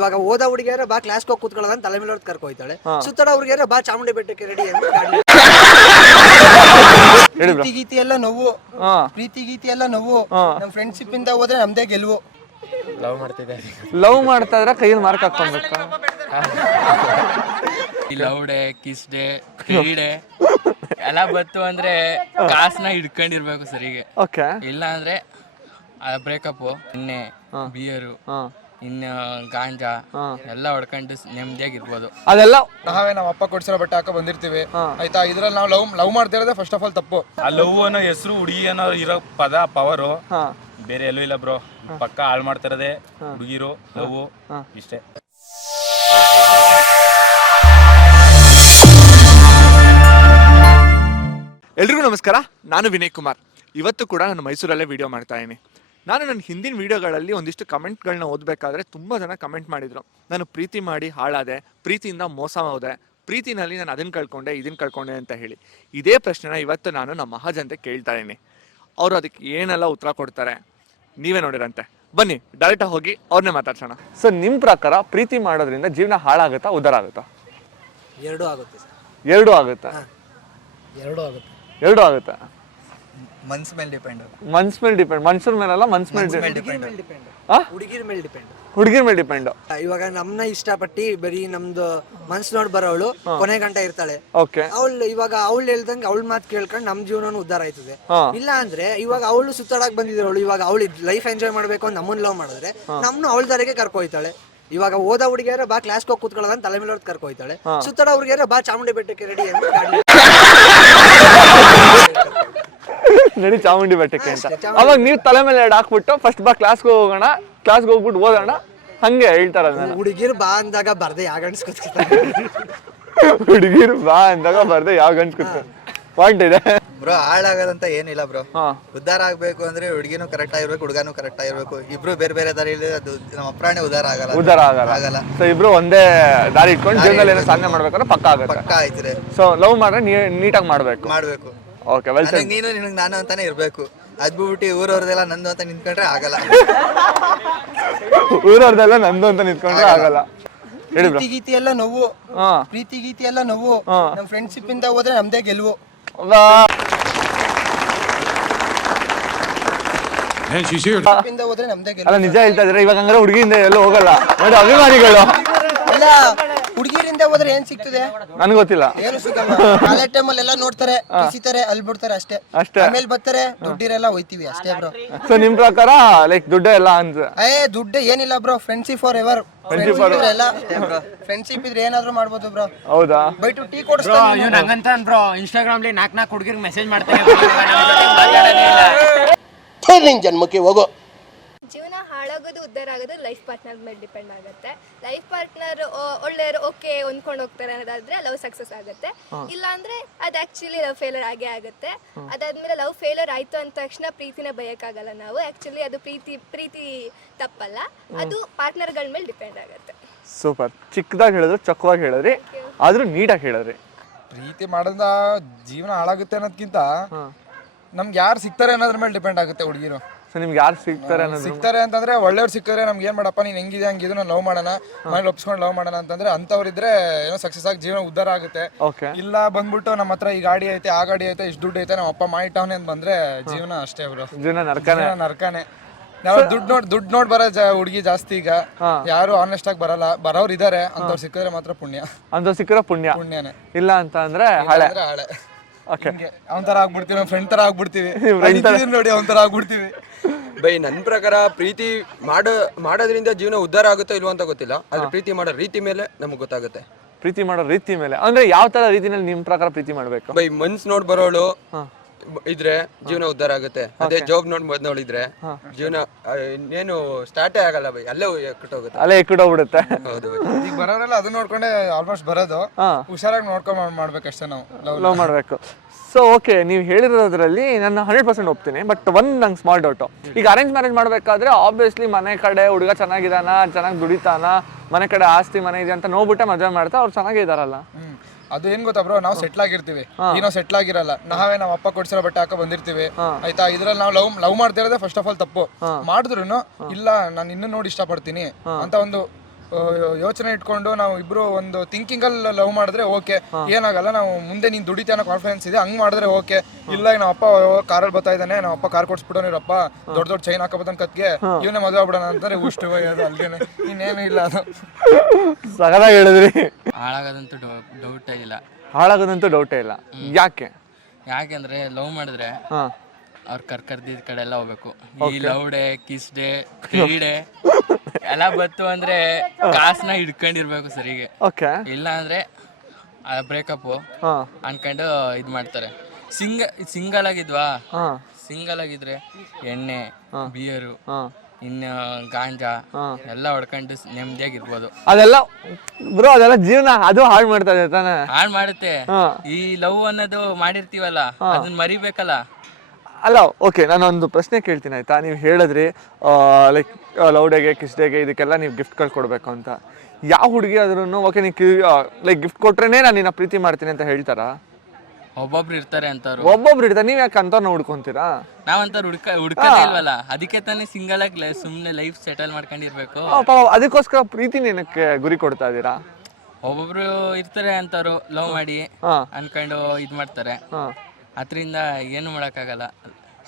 ಇವಾಗ ಓದ ಹುಡುಗಿಯರ ಬಾ ಕ್ಲಾಸ್ಗೆ ಹೋಗಿ ಕೂತ್ಕೊಳ್ಳೋದು ತಲೆ ಮೇಲೆ ಹೊಡೆದು ಕರ್ಕೊಯ್ತಾಳೆ. ಸುತ್ತಡ ಹುಡುಗಿಯರ ಬಾ ಚಾಮುಂಡಿ ಬೆಟ್ಟಕ್ಕೆ ರೆಡಿ ಅಂತ ಪ್ರೀತಿ ಗೀತಿ ಎಲ್ಲ ನೋವು, ಪ್ರೀತಿ ಗೀತಿ ಎಲ್ಲ ನೋವು. ನಮ್ ಫ್ರೆಂಡ್ಶಿಪ್ ಇಂದ ಹೋದ್ರೆ ನಮ್ದೇ ಗೆಲುವು. ಲವ್ ಮಾಡ್ತಾ ಇದ್ರೆ ಕೈಯಲ್ಲಿ ಮಾರ್ಕ್ ಹಾಕೊಂಡ್ಬೇಕಾ? Love day, kiss day, free day ಎಲ್ಲ ಬತ್ತು ಅಂದ್ರೆ ಕಾಸನ್ನ ಹಿಡ್ಕೊಂಡಿರ್ಬೇಕು ಸರಿಗೆ. ಇಲ್ಲ ಅಂದ್ರೆ ಬ್ರೇಕಪ್, ಎಣ್ಣೆ, ಬಿಯರು, ಇನ್ನು ಗಾಂಜಾ ಎಲ್ಲ ಹೊಡ್ಕೊಂಡು ನೆಮ್ಮದಿಯಾಗಿರ್ಬೋದು. ಅದೆಲ್ಲ ನಾವೇ ನಮ್ಮ ಅಪ್ಪ ಕೊಡ್ಸಿರೋ ಬಟ್ಟೆ ಹಾಕೋ ಬಂದಿರ್ತೀವಿ ಆಯ್ತಾ. ಇದ್ರಲ್ಲಿ ನಾವು ಲವ್ ಮಾಡ್ತಿರೋದೇ ಫಸ್ಟ್ ಆಫ್ ಆಲ್ ತಪ್ಪು. ಆ ಲವ್ ಅನ್ನೋ ಹೆಸರು ಹುಡುಗಿ ಅನ್ನೋ ಇರೋ ಪದ ಪವರು ಬೇರೆ ಎಲ್ಲೂ ಇಲ್ಲ ಬ್ರೋ. ಪಕ್ಕ ಹಾಳು ಮಾಡ್ತಿರೋದೇ ಹುಡುಗಿರು, ಲವ್ ಇಷ್ಟೇ. ಎಲ್ರಿಗೂ ನಮಸ್ಕಾರ, ನಾನು ವಿನಯ್ ಕುಮಾರ್. ಇವತ್ತು ಕೂಡ ನಾನು ಮೈಸೂರಲ್ಲೇ ವಿಡಿಯೋ ಮಾಡ್ತಾ ಇದ್ದೀನಿ. ನಾನು ನನ್ನ ಹಿಂದಿನ ವೀಡಿಯೋಗಳಲ್ಲಿ ಒಂದಿಷ್ಟು ಕಮೆಂಟ್ಗಳನ್ನ ಓದಬೇಕಾದ್ರೆ ತುಂಬ ಜನ ಕಮೆಂಟ್ ಮಾಡಿದರು, ನಾನು ಪ್ರೀತಿ ಮಾಡಿ ಹಾಳಾದೆ, ಪ್ರೀತಿಯಿಂದ ಮೋಸ ಹೋದೆ, ಪ್ರೀತಿನಲ್ಲಿ ನಾನು ಅದನ್ನು ಕಳ್ಕೊಂಡೆ ಇದನ್ನು ಕಳ್ಕೊಂಡೆ ಅಂತ ಹೇಳಿ. ಇದೇ ಪ್ರಶ್ನೆನ ಇವತ್ತು ನಾನು ನಮ್ಮ ಮಹಾಜನತೆ ಕೇಳ್ತಾ ಇದ್ದೀನಿ. ಅವರು ಅದಕ್ಕೆ ಏನೆಲ್ಲ ಉತ್ತರ ಕೊಡ್ತಾರೆ ನೀವೇ ನೋಡಿರಂತೆ. ಬನ್ನಿ ಡೈರೆಕ್ಟಾಗಿ ಹೋಗಿ ಅವ್ರನ್ನೇ ಮಾತಾಡ್ಸೋಣ. ಸೊ ನಿಮ್ಮ ಪ್ರಕಾರ ಪ್ರೀತಿ ಮಾಡೋದ್ರಿಂದ ಜೀವನ ಹಾಳಾಗುತ್ತಾ ಉದ್ಧಾರ ಆಗುತ್ತಾ? ಎರಡೂ ಆಗುತ್ತೆ ಸರ್. ಎರಡೂ ಆಗುತ್ತಾ? ಎರಡೂ ಆಗುತ್ತಾ? ಮನ್ಸ್ ಮೇಲೆ ಡಿಪೆಂಡ್. ಮನ್ಸ್ ಮೇಲೆ ಡಿಪೆಂಡ್. ಮನುಷ್ಯರ ಮೇಲಲ್ಲ, ಮನ್ಸ್ ಮೇಲೆ ಡಿಪೆಂಡ್. ಹುಡುಗಿರ ಮೇಲೆ ಡಿಪೆಂಡ್. ಹುಡುಗಿರ ಮೇಲೆ ಡಿಪೆಂಡ್. ಇವಾಗ ನಮ್ನ ಇಷ್ಟಪಟ್ಟಿ ಬರೀ ನಮ್ದು ಮನ್ಸ್ ನೋಡ್ ಬರೋವಳು ಕೊನೆ ಗಂಟ ಇರ್ತಾಳೆ. ಇವಾಗ ಅವಳು ಹೇಳ್ದಂಗೆ ಅವಳ ಮಾತು ಕೇಳ್ಕೊಂಡು ನಮ್ ಜೀವನ ಉದ್ಧಾರ ಆಯ್ತದೆ. ಇಲ್ಲ ಅಂದ್ರೆ ಇವಾಗ ಅವಳು ಸುತ್ತಾಡಕ್ ಬಂದಿದ್ರವಳು, ಇವಾಗ ಅವಳು ಲೈಫ್ ಎಂಜಾಯ್ ಮಾಡ್ಬೇಕು ಅಂತ ನಮ್ಮನ್ನ ಲವ್ ಮಾಡಿದ್ರೆ ನಮ್ನು ಅವಳ ದಾರಿಗೆ ಕರ್ಕೊಯ್ತಾಳೆ. ಇವಾಗ ಓದ ಹುಡುಗಿಯರ ಬಾ ಕ್ಲಾಸ್ಗೆ ಹೋಗಿ ಕೂತ್ಕೊಳ್ಳೋದು ತಲೆ ಮೇಲೆ ಹೊಡೆದು ಕರ್ಕೊಯ್ತಾಳೆ. ಸುತ್ತಡ ಹುಡುಗಿಯರ ಬಾ ಚಾಮುಂಡಿ ಬೆಟ್ಟಕ್ಕೆ ರೆಡಿ ಅಂತ ನಡಿ ಚಾಮುಂಡಿ ಬೆಟ್ಟಕ್ಕೆ ಅಂತ. ಅವಾಗ ನೀವು ತಲೆ ಮೇಲೆ ಎರಡು ಹಾಕ್ಬಿಟ್ಟು ಫಸ್ಟ್ ಬಾ ಕ್ಲಾಸ್ಗೆ ಹೋಗೋಣ, ಕ್ಲಾಸ್ಗೆ ಹೋಗ್ಬಿಟ್ಟು ಓದೋಣ ಹಂಗೆ ಹೇಳ್ತಾರ. ಹುಡುಗಿರು ಬಾ ಅಂದಾಗ ಬರ್ದೆ ಯಾವ ಗಂಡ್ಸ್ಕೊತಾರೆ. ಹುಡುಗಿರು ಬಾ ಅಂದಾಗ ಬರ್ದೆ ಯಾವ ಗಂಡ್ಸ್ಕೊತಾರೆ. ಪಾಯಿಂಟ್ ಇದೆ ಬ್ರೋ. ಹಾಳಾಗದಂತ ಏನಿಲ್ಲ ಬ್ರೋ. ಉದ್ಧಾರ ಆಗ್ಬೇಕು ಅಂದ್ರೆ ಹುಡುಗಿನೂ ಕರೆಕ್ಟ್ ಆಗಿರ್ಬೇಕು, ಹುಡುಗನೂ ಕರೆಕ್ಟ್ ಆಗಿರ್ಬೇಕು. ಇಬ್ರು ಬೇರೆ ಬೇರೆ ದಾರಿ ಅದು ನಮ್ಮ ಪ್ರಾಣಿ ಉದ್ಧಾರ ಆಗಲ್ಲ. ಸೊ ಇಬ್ರು ಒಂದೇ ದಾರಿ ಇಟ್ಕೊಂಡು ಜೀವನದಲ್ಲಿ ಏನೋ ಸಾಧನೆ ಮಾಡ್ಬೇಕಂದ್ರೆ ಪಕ್ಕ ಆಗುತ್ತೆ. ಪಕ್ಕ ಆಯ್ತಿದೆ. ಸೊ ಲವ್ ಮಾಡ್ರೆ ನೀಟಾಗಿ ಮಾಡ್ಬೇಕು. Okay, well shed. ನೀನು ನಿನಗೆ ನಾನು ಅಂತಾನೆ ಇರ್ಬೇಕು. ಅದ್ಬಿಟ್ಟು ಊರವ್ರದೆಲ್ಲ ನಂದು ಅಂತ ನಿಂತ್ಕೊಂಡ್ರೆ ಆಗಲ್ಲ. ಊರವ್ರದೆಲ್ಲ ನಂದು ಅಂತ ನಿಂತ್ಕೊಂಡ್ರೆ ಆಗಲ್ಲ. ಪ್ರೀತಿ ಗೀತಿ ಎಲ್ಲ ನೋವು, ಪ್ರೀತಿ ಗೀತಿ ಎಲ್ಲ ನೋವು. ನಮ್ ಫ್ರೆಂಡ್ಶಿಪ್ ಇಂದ ಹೋದ್ರೆ ನಮ್ದೇ ಗೆಲುವು. ಅಲ್ಲ ನಿಜ ಹೇಳ್ತಾ ಇದ್ರೆ ಇವಾಗ ಹಂಗಾರೆ ಹುಡುಗಿಯಿಂದ ಎಲ್ಲೂ ಹೋಗಲ್ಲ ನೋಡಿ, ಅಭಿಮಾನಿಗಳು. ಅಲ್ಲ ಹುಡುಗಿರಿಂದ ಹೋದ್ರೆ ಏನ್ ಸಿಗ್ತದೆ ನನ್ಗೆ ಗೊತ್ತಿಲ್ಲ. ಏನು ಸಿಗಲ್ಲ. ಕಾಲೇಜ್ ಟೈಮಲ್ಲಿ ಎಲ್ಲ ನೋಡ್ತಾರೆ, ಕಿಸಿತಾರೆ, ಅಲ್ಲಿ ಬಿಡ್ತಾರೆ ಅಷ್ಟೇ. ಆಮೇಲೆ ಬರ್ತಾರೆ, ದುಡ್ಡಿರೆಲ್ಲ ಹೋಯ್ತಿವಿ ಅಷ್ಟೇ ಬ್ರೋ. ಸೊ ನಿಮ್ ಪ್ರಕಾರ ಲೈಕ್ ದುಡ್ಡು ಎಲ್ಲ ಅಂತ? ದುಡ್ಡು ಏನಿಲ್ಲ bro. Friendship for ever. Friendship ಇದ್ರೆ ಏನಾದ್ರು ಮಾಡ್ಬೋದು ಬ್ರೋ. ಹೌದಾ? ಬೈಟು ಟೀ ಕೊಡ್ಸ್ತಾನೆ ನಂಗಂತ ಬ್ರೋ. ಇನ್ಸ್ಟಾಗ್ರಾಮ್ ಲಿ 4 ಹುಡುಗಿರಿಗೆ ಮೆಸೇಜ್ ಮಾಡ್ತಾರೆ. ನಿನ್ ಜನ್ಮಕ್ಕೆ ಹೋಗೋ. ಜೀವನ ಹಾಳಾಗೋದು ಉದ್ಧಾರ ಆಗೋದು ಲೈಫ್ ಪಾರ್ಟ್ನರ್ ಮೇಲೆ ಡಿಪೆಂಡ್ ಆಗುತ್ತೆ. ಲೈಫ್ ಪಾರ್ಟ್ನರ್ ಒಳ್ಳೆಯವರು ಓಕೆ ಹೊಂದ್ಕೊಂಡು ಹೋಗ್ತಾರೆ ಅನ್ನೋದಾದ್ರೆ ಲವ್ ಸಕ್ಸಸ್ ಆಗುತ್ತೆ. ಇಲ್ಲ ಅಂದ್ರೆ ಅದು ಆಕ್ಚುಲಿ ಲವ್ ಫೇಲರ್ ಆಗೇ ಆಗುತ್ತೆ. ಅದಾದ್ಮೇಲೆ ಲವ್ ಫೇಲರ್ ಆಯ್ತು ಅಂದ ತಕ್ಷಣ ಪ್ರೀತಿನ ಬಯಕಾಗಲ್ಲ ನಾವು. ಆಕ್ಚುಲಿ ಅದು ಪ್ರೀತಿ ತಪ್ಪಲ್ಲ, ಅದು ಪಾರ್ಟ್ನರ್ಗಳ ಮೇಲೆ ಡಿಪೆಂಡ್ ಆಗುತ್ತೆ. ಸೂಪರ್. ಚಿಕ್ಕದಾಗಿ ಹೇಳಿದ್ರು, ಚೊಕ್ಕವಾಗಿ ಹೇಳಿದ್ರಿ, ಆದ್ರೂ ನೀಟಾಗಿ ಹೇಳಿದ್ರಿ. ಪ್ರೀತಿ ಮಾಡೋದ ಜೀವನ ಹಾಳಾಗುತ್ತೆ ಅನ್ನೋದಕ್ಕಿಂತ ನಮ್ಗೆ ಯಾರು ಸಿಗ್ತಾರೆ ಅನ್ನೋದ್ರ ಮೇಲೆ ಡಿಪೆಂಡ್ ಆಗುತ್ತೆ ಹುಡುಗಿರು. ಸೊ ನಿಮ್ಗೆ ಯಾರು ಸಿಗ್ತಾರೆ ಅಂತಂದ್ರೆ ಒಳ್ಳೆಯವ್ರು ಸಿಕ್ಕಿದ್ರೆ ನಮ್ಗೆ ಏನ್ ಮಾಡಪ್ಪ ನೀನ್ ಹೆಂಗಿದೆ ಹಂಗಿದ್ರು ನಾನು ಲವ್ ಮಾಡೋಣ, ಮನೇಲಿ ಒಪ್ಸ್ಕೊಂಡು ಲವ್ ಮಾಡೋಣ ಅಂತಂದ್ರೆ ಅಂತವ್ರಿದ್ರೆ ಏನೋ ಸಕ್ಸಸ್ ಆಗಿ ಜೀವನ ಉದ್ಧಾರ ಆಗುತ್ತೆ. ಇಲ್ಲ ಬಂದ್ಬಿಟ್ಟು ನಮ್ಮ ಹತ್ರ ಈ ಗಾಡಿ ಐತೆ, ಆ ಗಾಡಿ ಐತೆ, ಇಷ್ಟು ದುಡ್ಡು ಐತೆ, ನಮ್ಮ ಅಪ್ಪ ಮಾಡಿಟ್ಟವನೇ ಅಂತ ಬಂದ್ರೆ ಜೀವನ ಅಷ್ಟೇ ಬ್ರೋ. ಜೀವನ ನರ್ಕನೇ. ನಾವು ದುಡ್ಡು ನೋಡ್ ಬರೋ ಹುಡುಗಿ ಜಾಸ್ತಿ ಈಗ. ಯಾರು ಆನೆಸ್ಟ್ ಆಗಿ ಬರಲ್ಲ. ಬರೋರು ಇದಾರೆ, ಅಂತವ್ರು ಸಿಕ್ಕಿದ್ರೆ ಮಾತ್ರ ಪುಣ್ಯ. ಅಂತವ್ರು ಸಿಕ್ಕಿದ್ರೆ ಪುಣ್ಯನೇ. ಇಲ್ಲ ಅಂತ ಅಂದ್ರೆ ಹಳೆ. ಅವನ್ ತರ ಆಗ್ಬಿಡ್ತೀವಿ, ನಮ್ಮ ಫ್ರೆಂಡ್ ತರ ಆಗ್ಬಿಡ್ತೀವಿ ನೋಡಿ, ಅವನ್ ತರ ಆಗ್ಬಿಡ್ತೀವಿ. ಬೈ ನನ್ನ ಪ್ರಕಾರ ಪ್ರೀತಿ ಮಾಡೋದ್ರಿಂದ ಜೀವನ ಉದ್ಧಾರ ಆಗುತ್ತೋ ಇಲ್ವೋ ಅಂತ ಗೊತ್ತಿಲ್ಲ, ಆದ್ರೆ ಪ್ರೀತಿ ಮಾಡೋ ರೀತಿ ಮೇಲೆ ನಮ್ಗೆ ಗೊತ್ತಾಗುತ್ತೆ. ಪ್ರೀತಿ ಮಾಡೋ ರೀತಿ ಮೇಲೆ ಅಂದ್ರೆ ಯಾವ ತರ ರೀತಿನಲ್ಲಿ ನಿಮ್ ಪ್ರಕಾರ ಪ್ರೀತಿ ಮಾಡ್ಬೇಕು? ಬೈ ಮನ್ಸ್ ನೋಡ್ ಬರೋಳು ಇದ್ರೆ ಜೀವನ ಉದ್ಧಾರ ಆಗುತ್ತೆ. ಅದೇ ಜಾಬ್ ನೋಡಿದ್ರೆ ಜೀವನ ಇನ್ನೇನು ಸ್ಟಾರ್ಟೇ ಆಗಲ್ಲ ಬೈ, ಅಲ್ಲೇ ಎಕ್ಕಟ್ಟೋಗುತ್ತೆ. ಅಲ್ಲೇ ಎಕ್ಕಟ್ಟೋಗ್ಬಿಡುತ್ತೆ. ಹೌದು. ಈಗ ಬರೋರೆಲ್ಲ ಅದನ್ನ ನೋಡ್ಕೊಂಡೆ ಆಲ್ಮೋಸ್ಟ್ ಬರೋದು. ಹುಷಾರಾಗಿ ನೋಡ್ಕೊಂಡ್ ಮಾಡ್ಬೇಕಷ್ಟೇ ನಾವು ಲವ್ ಮಾಡ್ಬೇಕು. ಸೊ ಓಕೆ, ನೀವು ಹೇಳಿರೋದ್ರಲ್ಲಿ ನಾನು 100% ಒಪ್ತೀನಿ. ಬಟ್ ನಂಗೆ ಸ್ಮಾಲ್ ಡೌಟು. ಈಗ ಅರೇಂಜ್ ಮ್ಯಾರೇಜ್ ಮಾಡಬೇಕಾದ್ರೆ ಆಬ್ವಿಯಸ್ಲಿ ಮನೆ ಕಡೆ ಹುಡುಗ ಚೆನ್ನಾಗಿದಾನ, ಚೆನ್ನಾಗಿ ದುಡಿತಾನ, ಮನೆ ಕಡೆ ಆಸ್ತಿ ಮನೆ ಇದೆ ಅಂತ ನೋಡ್ಬಿಟ್ಟೆ ಮದುವೆ ಮಾಡ್ತಾ ಅವ್ರು ಚೆನ್ನಾಗಿದಾರಲ್ಲ. ಅದು ಏನ್ ಗೊತ್ತಾ ಬ್ರೋ, ನಾವು ಸೆಟ್ಲ್ ಆಗಿರ್ತೀವಿ, ಈಗ ನಾವು ಸೆಟ್ಲ್ ಆಗಿರಲ್ಲ. ನಾವೇ ನಮ್ಮ ಅಪ್ಪ ಕೊಡ್ಸಿರೋ ಬಟ್ಟೆ ಹಾಕೋ ಬಂದಿರ್ತೀವಿ ಆಯ್ತಾ. ಇದ್ರಲ್ಲಿ ನಾವು ಲವ್ ಮಾಡ್ತಿರೋದೇ ಫಸ್ಟ್ ಆಫ್ ಆಲ್ ತಪ್ಪು. ಮಾಡಿದ್ರು ಇಲ್ಲ ನಾನು ಇನ್ನೂ ನೋಡಿ ಇಷ್ಟಪಡ್ತೀನಿ ಅಂತ ಒಂದು ಯೋಚನೆ ಇಟ್ಕೊಂಡು ನಾವು ಇಬ್ರು ಒಂದು ಥಿಂಕಿಂಗ್ ಅಲ್ಲಿ ಲವ್ ಮಾಡಿದ್ರೆ ಓಕೆ, ಏನಾಗಲ್ಲ, ನಾವು ಮುಂದೆ ನೀನ್ ದುಡಿತಾ ಅನ್ನೋ ಕಾನ್ಫಿಡೆನ್ಸ್ ಇದೆ, ಹಂಗ್ ಮಾಡಿದ್ರೆ ಓಕೆ. ಇಲ್ಲ ನಮ್ಮ ಅಪ್ಪ ಕಾರಲ್ಲಿ ಬರ್ತಾ ಇದ್ದಾನೆ, ನಮ್ಮ ಅಪ್ಪ ಕಾರ್ ಕೊಡ್ಸ್ಬಿಟ್ಟೋನಿರಪ್ಪ, ದೊಡ್ಡ ದೊಡ್ಡ ಚೈನ್ ಹಾಕೋಬೋದನ್ ಕತ್ಗೆ, ಇವನೇ ಮದುವೆ ಆಗ್ಬಿಡೋಣ ಅಂತಾರೆ, ಉಷ್ಟು ಅದು ಅಲ್ಲೇನೆ, ಇನ್ನೇನು ಇಲ್ಲ. ಅದು ಸಗದಾಗಿ ಹೇಳಿದ್ರಿ. ಹಾಳಾಗೋದಂತೂ ಡೌಟೇ ಇಲ್ಲ. ಹಾಳಾಗೋದಂತೂ ಡೌಟೇ ಇಲ್ಲ. ಯಾಕೆಂದ್ರೆ ಲವ್ ಮಾಡಿದ್ರೆ ಅವ್ರು ಕರ್ದಿದ್ ಕಡೆ ಎಲ್ಲ ಹೋಗ್ಬೇಕು. ಈ love day, kiss day, day ಎಲ್ಲ ಬತ್ತು ಅಂದ್ರೆ ಕಾಸನ್ನ ಹಿಡ್ಕೊಂಡಿರ್ಬೇಕು ಸರಿಗೆ. ಇಲ್ಲ ಅಂದ್ರೆ ಬ್ರೇಕಪ್ ಅನ್ಕೊಂಡು ಇದ್ ಮಾಡ್ತಾರೆ. ಸಿಂಗಲ್ ಆಗಿದ್ವಾ, ಸಿಂಗಲ್ ಆಗಿದ್ರೆ ಎಣ್ಣೆ, ಬಿಯರು, ಇನ್ನು ಗಾಂಜಾ ಎಲ್ಲ ಹೊಡ್ಕೊಂಡು ನೆಮ್ಮದಿಯಾಗಿರ್ಬೋದು. ಅದೆಲ್ಲ ಬ್ರೋ, ಅದೆಲ್ಲ ಜೀವನ ಅದು ಹಾಳು ಮಾಡ್ತಾ ಇದೆ ತಾನೆ. ಹಾಳು ಮಾಡುತ್ತೆ. ಈ ಲವ್ ಅನ್ನೋದು ಮಾಡಿರ್ತೀವಲ್ಲ, ಅದನ್ನ ಮರಿಬೇಕಲ್ಲ. ಅಲ್ಲ, ಓಕೆ, ನಾನೊಂದು ಪ್ರಶ್ನೆ ಕೇಳ್ತೀನಿ ಆಯ್ತಾ. ನೀವು ಹೇಳಿದ್ರಿ ಲೈಕ್ ಲವ್ ಡೇಗೆ, ಕಿಸ್ ಡೇಗೆ ಇದಕ್ಕೆಲ್ಲ ನೀವು ಗಿಫ್ಟ್ಗಳು ಕೊಡಬೇಕು ಅಂತ. ಯಾವ ಹುಡುಗಿ ಆದ್ರೂ ಓಕೆ, ನೀವು ಲೈಕ್ ಗಿಫ್ಟ್ ಕೊಟ್ರೇನೆ ನಾನು ನಿನ್ನ ಪ್ರೀತಿ ಮಾಡ್ತೀನಿ ಅಂತ ಹೇಳ್ತಾರಾ? ಒಬ್ಬೊಬ್ರು ಇರ್ತಾರೆ ಅಂತವ್ರು. ಒಬ್ಬೊಬ್ರು ಇರ್ತಾರೆ. ನೀವ್ ಯಾಕೆ ಅಂತವ್ರನ್ನ ಹುಡ್ಕೊಂತೀರಾ? ನಾವಂತವ್ರು ಹುಡ್ಕದೇ ಇಲ್ವಲ್ಲ, ಅದಕ್ಕೆ ತಾನೇ ಸಿಂಗಲ್ ಆಗಿ ಸುಮ್ನೆ ಲೈಫ್ ಸೆಟಲ್ ಮಾಡ್ಕೊಂಡಿರ್ಬೇಕು. ಅದಕ್ಕೋಸ್ಕರ ಪ್ರೀತಿ ಏನಕ್ಕೆ ಗುರಿ ಕೊಡ್ತಾ ಇದೀರಾ? ಒಬ್ಬೊಬ್ರು ಇರ್ತಾರೆ ಅಂತವ್ರು ಲವ್ ಮಾಡಿ ಅನ್ಕೊಂಡು ಇದ್ ಮಾಡ್ತಾರೆ, ಅದ್ರಿಂದ ಏನು ಮಾಡಕ್ಕಾಗಲ್ಲ.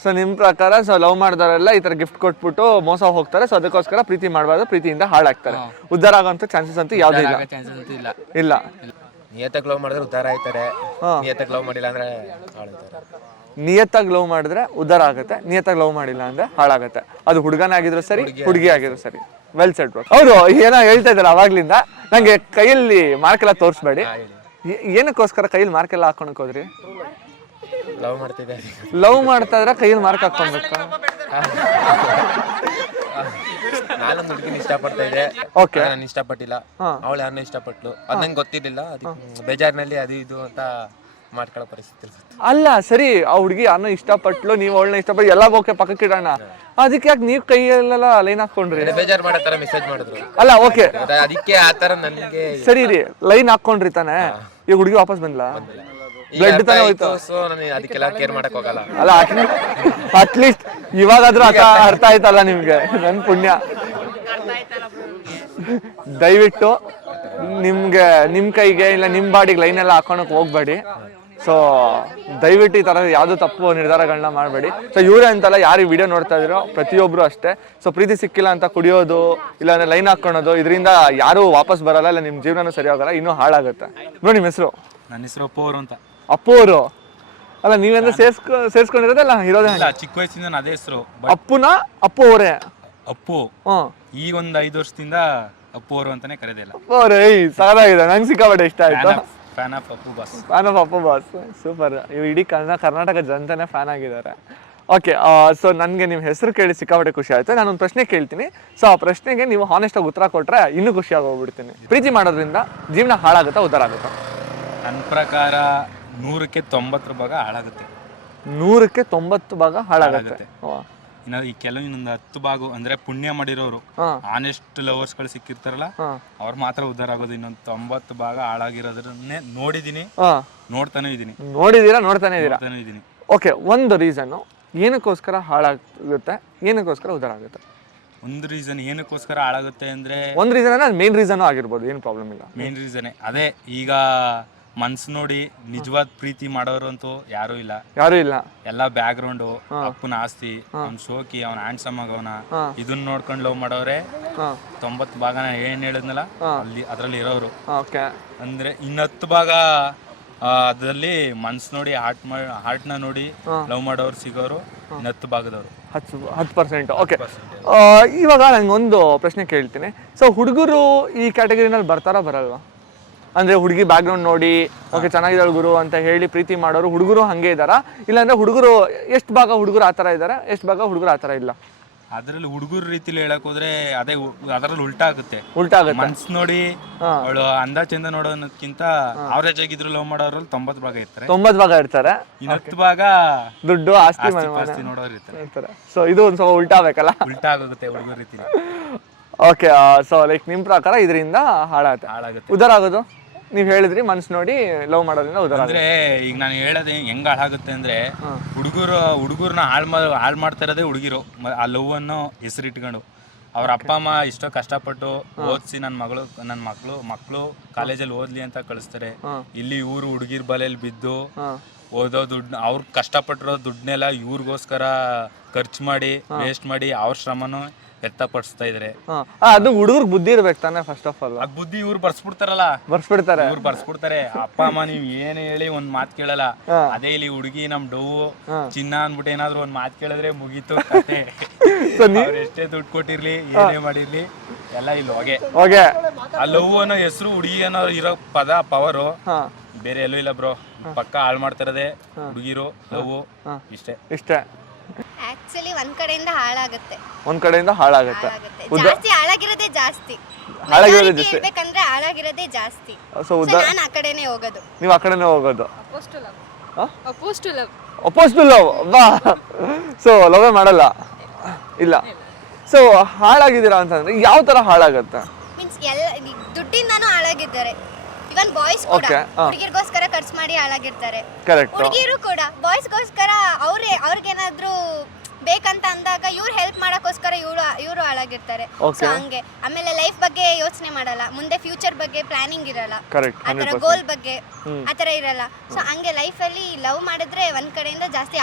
ಸೊ ನಿಮ್ ಪ್ರಕಾರ ಲವ್ ಮಾಡಿದವರೆಲ್ಲ ಈ ತರ ಗಿಫ್ಟ್ ಕೊಟ್ಬಿಟ್ಟು ಮೋಸ ಹೋಗ್ತಾರೆ. ಸೊ ಅದಕ್ಕೋಸ್ಕರ ಪ್ರೀತಿ ಮಾಡಬಾರ್ದು, ಪ್ರೀತಿಯಿಂದ ಹಾಳಾಗ್ತಾರೆ. ಉದ್ಧಾರ ಆಗೋಂಥ ಚಾನ್ಸಸ್ ಅಂತೂ ಯಾವುದೇ ಇಲ್ಲ. ಇಲ್ಲ, ನಿಯತ್ತಾಗಿ ಲವ್ ಮಾಡಿದ್ರೆ ಉದ್ಧಾರ ಆಯ್ತಾರೆ, ನಿಯತ್ತಾಗಿ ಲವ್ ಮಾಡಿಲ್ಲ ಅಂದ್ರೆ ಹಾಳಾಗ್ತಾರೆ. ನಿಯತ್ತಾಗಿ ಲವ್ ಮಾಡಿದ್ರೆ ಉದ್ಧಾರ ಆಗುತ್ತೆ, ನಿಯತ್ತಾಗಿ ಲವ್ ಮಾಡಿಲ್ಲ ಅಂದ್ರೆ ಹಾಳಾಗತ್ತೆ. ಅದು ಹುಡುಗನೇ ಆಗಿದ್ರು ಸರಿ, ಹುಡುಗಿ ಆಗಿದ್ರು ಸರಿ. Well shed bro. ಹೌದು, ಏನೋ ಹೇಳ್ತಾ ಇದ್ದಾರೆ ಅವಾಗ್ಲಿಂದ. ನಂಗೆ ಕೈಯಲ್ಲಿ ಮಾರ್ಕೆಲ್ಲ ತೋರಿಸ್ಬೇಡಿ. ಏನಕ್ಕೋಸ್ಕರ ಕೈಯಲ್ಲಿ ಮಾರ್ಕೆಲ್ಲ ಹಾಕೊಳಕ್ ಹೋದ್ರಿ? ಲವ್ ಮಾಡ್ತಿದ್ದೆ. ಲವ್ ಮಾಡ್ತಾ ಇದ್ರೆ ಕೈಯಲ್ಲಿ ಮಾರ್ಕ್ ಹಾಕೊಬೇಕು. ನಾನೊಂದು ಹುಡುಗಿನ ಇಷ್ಟಪಡ್ತಾ ಇದ್ದೆ, ಓಕೆ, ನಾನು ಇಷ್ಟಪಟ್ಟಿಲ್ಲ, ಅವಳು ಯಾರನ್ನ ಇಷ್ಟಪಟ್ಲು, ಅದ್ ನಂಗೆ ಗೊತ್ತಿರ್ಲಿಲ್ಲ. ಅದಕ್ಕೆ ಬೇಜಾರಿನಲ್ಲಿ ಅದು ಇದು ಅಂತ ಮಾಡ್ಕೊಳ್ಳೋ ಪರಿಸ್ಥಿತಿ. ಅಲ್ಲ ಸರಿ, ಆ ಹುಡುಗಿ ಯಾರನ್ನ ಇಷ್ಟಪಟ್ಲು, ನೀವು ಅವಳನ್ನ ಇಷ್ಟಪಟ್ಟು ಎಲ್ಲ ಓಕೆ ಪಕ್ಕಕ್ಕೆ ಇಡೋಣ. ಅದಕ್ಕೆ ಯಾಕೆ ನೀವು ಕೈಯಲ್ಲೆಲ್ಲ ಲೈನ್ ಹಾಕೊಂಡ್ರಿ? ಬೇಜಾರ್ ಮಾಡೋ ತರ ಮೆಸೇಜ್ ಮಾಡಿದ್ರು. ಅಲ್ಲ ಓಕೆ, ಅದಕ್ಕೆ ಆತರ ನನಗೆ ಸರಿ ರೀ, ಲೈನ್ ಹಾಕೊಂಡ್ರಿ ತಾನೆ. ಈ ಹುಡುಗಿ ವಾಪಸ್ ಬಂದ್ಲಾ? ಬ್ಲಡ್ ತಾನೇ ಹೋಯ್ತು. ಸೊ ನಾನು ಅದಕ್ಕೆಲ್ಲ ಕೇರ್ ಮಾಡಕ್ ಹೋಗಲ್ಲ. ಅಲ್ಲ, ಅಟ್ಲೀಸ್ಟ್ ಇವಾಗಾದ್ರೂ ಅರ್ಥ ಆಯ್ತಲ್ಲ ನಿಮ್ಗೆ. ನನ್ ಪುಣ್ಯ. ದಯವಿಟ್ಟು ನಿಮ್ಗೆ ನಿಮ್ ಕೈಗೆ ಇಲ್ಲ ನಿಮ್ ಬಾಡಿಗೆ ಲೈನ್ ಎಲ್ಲ ಹಾಕೊಳಕ್ ಹೋಗ್ಬೇಡಿ. ಸೊ ದಯವಿಟ್ಟು ಈ ತರ ಯಾವ್ದು ತಪ್ಪು ನಿರ್ಧಾರಗಳನ್ನ ಮಾಡಬೇಡಿ. ಸೊ ಇವರೇ ಅಂತಲ್ಲ, ಯಾರು ಈ ವಿಡಿಯೋ ನೋಡ್ತಾ ಇದ್ರೋ ಪ್ರತಿಯೊಬ್ರು ಅಷ್ಟೇ. ಸೊ ಪ್ರೀತಿ ಸಿಕ್ಕಿಲ್ಲ ಅಂತ ಕುಡಿಯೋದು, ಇಲ್ಲಾಂದ್ರೆ ಲೈನ್ ಹಾಕೊಳೋದು, ಇದರಿಂದ ಯಾರು ವಾಪಸ್ ಬರಲ್ಲ, ಇಲ್ಲ ನಿಮ್ ಜೀವನನೂ ಸರಿ ಹೋಗಲ್ಲ, ಇನ್ನೂ ಹಾಳಾಗುತ್ತೆ. ಬ್ರೋ, ನಿಮ್ಮ ಹೆಸರು? ನನ್ನ ಹೆಸರು ಅಪ್ಪು ಅವರು ಅಂತ. ಅಪ್ಪು ಅವರು? ಅಲ್ಲ, ನೀವೆಂದ್ರೆ ಸೇರ್ಸ್ಕೊಂಡಿರೋದಲ್ಲ ಇರೋದೇ? ಚಿಕ್ಕ ವಯಸ್ಸಿಂದ ಅದೇ ಹೆಸರು. ಅಪ್ಪುನ ಅಪ್ಪು ಅವರೇ? ಅಪ್ಪು ಈ ಒಂದು 5 ವರ್ಷದಿಂದ ಅಪ್ಪು ಅವರು ಅಂತಾನೆ ಕರೆದಿಲ್ಲ. ಅವರೇ ಸಾರಾಗಿದೆ, ನಂಗೆ ಸಿಕ್ಕಾಪಟ್ಟೆ ಇಷ್ಟ ಆಯ್ತು. Fan of Appu boss. Fan of Appu boss, super. ಇವು ಇಡೀ ಕರ್ನಾಟಕ ಜನತೆನೇ ಫ್ಯಾನ್ ಆಗಿದ್ದಾರೆ. ಓಕೆ, ಸೊ ನನಗೆ ನಿಮ್ಮ ಹೆಸರು ಕೇಳಿ ಸಿಕ್ಕಾಪಟ್ಟೆ ಖುಷಿ ಆಯ್ತು. ನಾನೊಂದು ಪ್ರಶ್ನೆ ಕೇಳ್ತೀನಿ. ಸೊ ಆ ಪ್ರಶ್ನೆಗೆ ನೀವು ಹಾನೆಸ್ಟ್ ಆಗಿ ಉತ್ತರ ಕೊಟ್ರೆ ಇನ್ನೂ ಖುಷಿಯಾಗಿ ಹೋಗ್ಬಿಡ್ತೀನಿ. ಪ್ರೀತಿ ಮಾಡೋದ್ರಿಂದ ಜೀವನ ಹಾಳಾಗುತ್ತಾ, ಉದ್ಧಾರ ಆಗುತ್ತಾ? ನನ್ನ ಪ್ರಕಾರ 100ಕ್ಕೆ 90 ಭಾಗ ಹಾಳಾಗುತ್ತೆ. 100ಕ್ಕೆ 90 ಭಾಗ ಹಾಳಾಗುತ್ತೆ. ಇನ್ನು ಈ ಇನ್ನೊಂದು 10 ಭಾಗ ಅಂದ್ರೆ ಪುಣ್ಯ ಮಾಡಿರೋರು, ಆನೆಸ್ಟ್ ಲವರ್ಸ್ ಗಳು ಸಿಕ್ಕಿರ್ತಾರಲ್ಲ, ಅವ್ರು ಮಾತ್ರ ಉದ್ಧಾರ ಆಗೋದು. ಇನ್ನೊಂದು 90 ಭಾಗ ಹಾಳಾಗಿರೋದನ್ನೇ ನೋಡಿದೀನಿ, ನೋಡ್ತಾನೆ ಇದೀನಿ. ನೋಡ್ತಾನೆ ಇದೀನಿ. ಓಕೆ, ಒಂದು ರೀಸನ್ ಏನಕ್ಕೋಸ್ಕರ ಹಾಳಾಗುತ್ತೆ, ಏನಕ್ಕೋಸ್ಕರ ಉದ್ಧಾರ ಆಗುತ್ತೆ? ಒಂದು ರೀಸನ್ ಏನಕ್ಕೋಸ್ಕರ ಹಾಳಾಗುತ್ತೆ ಅಂದ್ರೆ, ಒಂದು ರೀಸನ್ ಅಂದ್ರೆ ಮೇನ್ ರೀಸನ್ ಆಗಿರ್ಬೋದು, ಏನು ಪ್ರಾಬ್ಲಮ್ ಇಲ್ಲ. ಮೇನ್ ರೀಸನ್ ಅದೇ. ಈಗ ಮನ್ಸು ನೋಡಿ ನಿಜವಾದ ಪ್ರೀತಿ ಮಾಡೋರು ಅಂತೂ ಯಾರು ಇಲ್ಲ. ಎಲ್ಲ ಬ್ಯಾಕ್ ಗ್ರೌಂಡ್, ಅಪ್ಪನ ಆಸ್ತಿ, ಅವ್ನ ಶೋಕಿ, ಅವ್ನ ಹ್ಯಾಂಡ್ಸಮ್ ಆಗವನ, ಇದನ್ನ ನೋಡ್ಕೊಂಡು ಲವ್ ಮಾಡೋರೆ 90 ಭಾಗ. ನಾನು ಏನ್ ಹೇಳಿದ್ನಲ್ಲ, ಅದ್ರಲ್ಲಿ ಇರೋರು. ಅಂದ್ರೆ 10 ಭಾಗ ಅದ್ರಲ್ಲಿ ಮನ್ಸು ನೋಡಿ ಹಾರ್ಟ್ನ ನೋಡಿ ಲವ್ ಮಾಡೋರು ಸಿಗೋರು 10 ಭಾಗದವ್ರು 10%. ಓಕೆ, ಇವಾಗ ನಂಗೊಂದು ಪ್ರಶ್ನೆ ಕೇಳ್ತೀನಿ. ಸೊ ಹುಡುಗರು ಈ ಕ್ಯಾಟಗರಿನಲ್ಲಿ ಬರ್ತಾರಾ ಬರಲ್ವಾ? ಅಂದ್ರೆ ಹುಡುಗಿ ಬ್ಯಾಕ್ಗ್ರೌಂಡ್ ನೋಡಿ ಓಕೆ ಚೆನ್ನಾಗಿದ್ದಾಳು ಗುರು ಅಂತ ಹೇಳಿ ಪ್ರೀತಿ ಮಾಡೋರು ಹುಡುಗರು ಹಂಗೆ ಇದ್ದಾರಾ? ಇಲ್ಲಾಂದ್ರೆ ಹುಡುಗರು ಎಷ್ಟು ಭಾಗ ಹುಡುಗರು ಆ ಥರ ಇದ್ದಾರೆ, ಎಷ್ಟು ಭಾಗ ಹುಡುಗರು ಆ ಥರ ಇಲ್ಲ? ಅದ್ರಲ್ಲಿ ಹುಡುಗರ ರೀತಿಲಿ ಹೇಳಕ್ ಹೋದ್ರೆ ಅದೇ ಅದ್ರಲ್ಲಿ ಉಲ್ಟಾ ಆಗುತ್ತೆ. ಮನ್ಸ್ ನೋಡಿ ಅವಳು ಅಂದ ಚಂದ ನೋಡೋದಕ್ಕಿಂತ ಅವರೇಜ್ ಆಗಿದ್ರು ಲವ್ ಮಾಡೋರಲ್ಲಿ 90 ಭಾಗ ಇರ್ತಾರೆ. 90 ಭಾಗ ಇರ್ತಾರೆ. 10 ಭಾಗ ದುಡ್ಡು ಆಸ್ತಿ ನೋಡೋರು ಇರ್ತಾರೆ. ಸೊ ಇದು ಒಂದು ಸ್ವಲ್ಪ ಉಲ್ಟಾ ಆಗಬೇಕಲ್ಲ? ಉಲ್ಟಾ ಆಗುತ್ತೆ ಹುಡುಗರ ರೀತಿ. ಓಕೆ, ಸೊ ಲೈಕ್ ನಿಮ್ ಪ್ರಕಾರ ಇದರಿಂದ ಹಾಳಾಗುತ್ತೆ. ಉದ್ಧಾರ ಆಗೋದು ನೀವ್ ಹೇಳಿದ್ರಿ, ಮನ್ಸು ನೋಡಿ ಲವ್ ಮಾಡೋದ್ರಿಂದ ಉದಾಹರಣೆ. ಅಂದ್ರೆ ಈಗ ನಾನು ಹೇಳೋದು ಹೆಂಗ್ ಹಾಳಾಗುತ್ತೆ ಅಂದ್ರೆ, ಹುಡುಗರನ್ನ ಹಾಳು ಮಾಡ್ತಾ ಇರೋದೇ ಹುಡುಗಿರು. ಆ ಲವ್ ಅನ್ನೋ ಹೆಸರಿಟ್ಕೊಂಡು ಅವ್ರ ಅಪ್ಪ ಅಮ್ಮ ಇಷ್ಟೋ ಕಷ್ಟಪಟ್ಟು ಓದಿಸಿ ನನ್ನ ಮಕ್ಕಳು ಕಾಲೇಜಲ್ಲಿ ಓದ್ಲಿ ಅಂತ ಕಳಿಸ್ತಾರೆ. ಇಲ್ಲಿ ಇವ್ರು ಹುಡುಗಿರ್ ಬಲೆಯಲ್ಲಿ ಬಿದ್ದು ಓದೋ ದುಡ್ಡು, ಅವ್ರು ಕಷ್ಟಪಟ್ಟಿರೋ ದುಡ್ಡನ್ನೆಲ್ಲ ಇವ್ರಿಗೋಸ್ಕರ ಖರ್ಚು ಮಾಡಿ ವೇಸ್ಟ್ ಮಾಡಿ ಅವ್ರ ಶ್ರಮನು ವ್ಯಕ್ತಪಡಿಸ್ತಾ ಇದಾರೆ. ಅದು ಹುಡುಗರ್ ಬುದ್ಧಿ ಇರ್ಬೇಕು ತಾನೆ ಫಸ್ಟ್ ಆಫ್ ಆಲ್. ಅದ್ ಬುದ್ಧಿ ಇವ್ರು ಬರ್ಸ್ಬಿಡ್ತಾರಲ್ಲ, ಇವ್ರು ಬರ್ಸ್ಬಿಡ್ತಾರೆ. ಅಪ್ಪ ಅಮ್ಮ ನೀವ್ ಏನ್ ಹೇಳಿ ಒಂದ್ ಮಾತ್ ಕೇಳಲ್ಲ. ಅದೇ ಇಲ್ಲಿ ಹುಡುಗಿ ನಮ್ ಡೌ ಚಿನ್ನ ಅನ್ಬಿಟ್ಟು ಏನಾದ್ರು ಒಂದ್ ಮಾತ್ ಕೇಳಿದ್ರೆ ಮುಗೀತು ಕತೆ. ಅವ್ರು ಎಷ್ಟೇ ದುಡ್ಡು ಕೊಟ್ಟಿರ್ಲಿ ಏನೇ ಮಾಡಿರ್ಲಿ ಎಲ್ಲ ಇಲ್ಲಿ ಹೋಗೆ. ಆ ಲವ್ ಅನ್ನೋ ಹೆಸರು ಹುಡುಗಿ ಅನ್ನೋ ಇರೋ ಪದ ಪವರು ಬೇರೆ ಎಲ್ಲೂ ಇಲ್ಲ ಬ್ರೋ. ಪಕ್ಕ ಹಾಳು ಮಾಡ್ತಾರದೆ ಹುಡುಗಿರು ಲವ್ ಇಷ್ಟೇ. ಆಕ್ಚುಲಿ ಒಂದ್ ಕಡೆಯಿಂದ ಹಾಳಾಗುತ್ತೆ. ಜಾಸ್ತಿ ಹಾಳಾಗಿರೋದೇ ಜಾಸ್ತಿ. ಹೇಳ್ಬೇಕಂದ್ರೆ ಹಾಳಾಗಿರೋದೇ ಜಾಸ್ತಿ. ನಾನು ಆ ಕಡೆನೇ ಹೋಗೋದು. ನೀವು ಆ ಕಡೆನೇ ಹೋಗೋದು. ಅಪೋಸ್ ಟು ಲವ್ ಬಾ. ಸೊ ಲವ್ ಮಾಡಲ್ಲ ಇಲ್ಲ. ಸೊ ಹಾಳಾಗಿದ್ದೀರಾ ಅಂತಂದ್ರೆ ಯಾವ ತರ ಹಾಳಾಗತ್ತೆ? ಮೀನ್ಸ್ ಎಲ್ಲ ದುಡ್ಡಿಂದಾನು ಹಾಳಾಗಿದ್ದಾರೆ. ಇವನ್ ಬಾಯ್ಸ್ ಕೂಡ ಹುಡುಗಿರ್ಗೋಸ್ಕರ ಖರ್ಚು ಮಾಡಿ ಹಾಳಾಗಿರ್ತಾರೆ. ಹುಡುಗಿರು ಕೂಡ ಬಾಯ್ಸ್ಗೋಸ್ಕರ ಅವ್ರಿಗೇನಾದ್ರೂ ಬೇಕಂತ ಅಂದಾಗ ಇವ್ರು ಹೆಲ್ಪ್ ಮಾಡಕ್ಕೋಸ್ಕರ ಇವ್ರು ಹಾಳಾಗಿರ್ತಾರೆ. ಸೊ ಹಂಗೆ. ಆಮೇಲೆ ಲೈಫ್ ಬಗ್ಗೆ ಯೋಚನೆ ಮಾಡಲ್ಲ, ಮುಂದೆ ಫ್ಯೂಚರ್ ಬಗ್ಗೆ ಪ್ಲಾನಿಂಗ್ ಇರಲ್ಲ, ಆತರ ಗೋಲ್ ಬಗ್ಗೆ ಆತರ ಇರಲ್ಲ. ಸೊ ಹಂಗೆ ಲೈಫ್ ಅಲ್ಲಿ ಲವ್ ಮಾಡಿದ್ರೆ ಒಂದ್ ಕಡೆಯಿಂದ ಜಾಸ್ತಿ